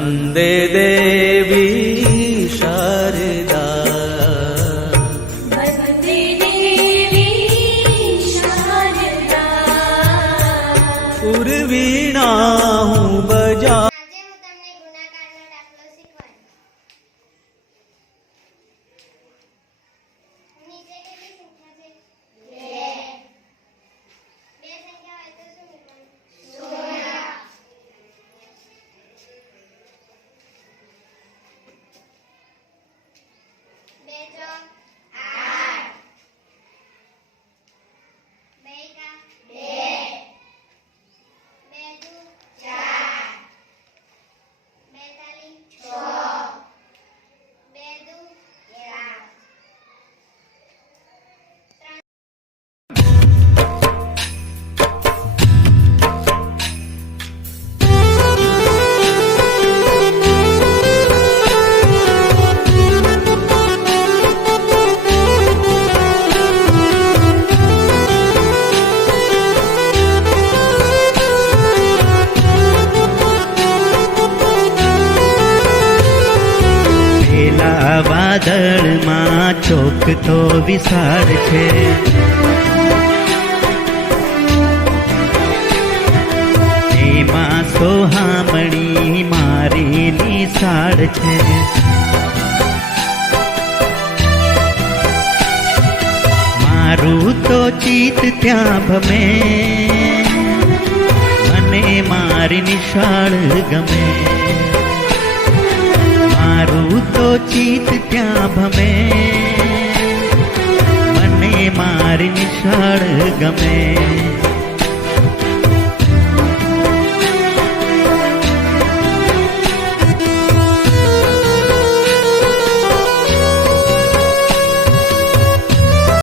वन्दे देवी शारदा। वन्दे देवी વાદળમાં ચોખતો વિશાળ છે. એમાં સોહામણી મારી નિશાળ છે. મારું તો ચિત ત્યાં ભમે. મને મારી નિશાળ ગમે. अब हमें। मने मारी निशाड़ गमे।